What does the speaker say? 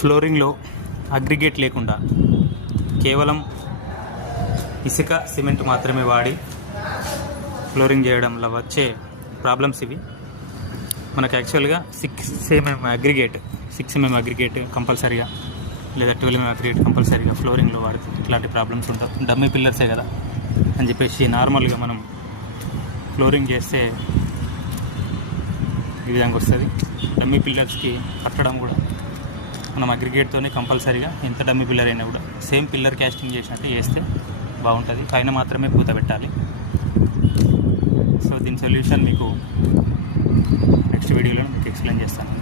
ఫ్లోరింగ్లో aggregate లేకుండా కేవలం ఇసుక సిమెంట్ మాత్రమే వాడి ఫ్లోరింగ్ చేయడంలో వచ్చే ప్రాబ్లమ్స్ ఇవి. మనకు యాక్చువల్గా 6 mm అగ్రిగేట్ కంపల్సరీగా, లేదా 12 mm అగ్రిగేట్ కంపల్సరీగా ఫ్లోరింగ్లో వాడితే ఇట్లాంటి ప్రాబ్లమ్స్ ఉంటాయి. డమ్మీ పిల్లర్సే కదా అని చెప్పేసి నార్మల్గా మనం ఫ్లోరింగ్ చేస్తే ఈ విధంగా వస్తుంది. డమ్మీ పిల్లర్స్కి కట్టడం కూడా మనం అగ్రిగేట్తోనే కంపల్సరీగా, ఎంత డమ్మీ పిల్లర్ అయినా కూడా సేమ్ పిల్లర్ క్యాస్టింగ్ చేసినట్టు చేస్తే బాగుంటుంది. పైన మాత్రమే పూత పెట్టాలి. సో దీని సొల్యూషన్ మీకు నెక్స్ట్ వీడియోలో మీకు ఎక్స్ప్లెయిన్ చేస్తాను.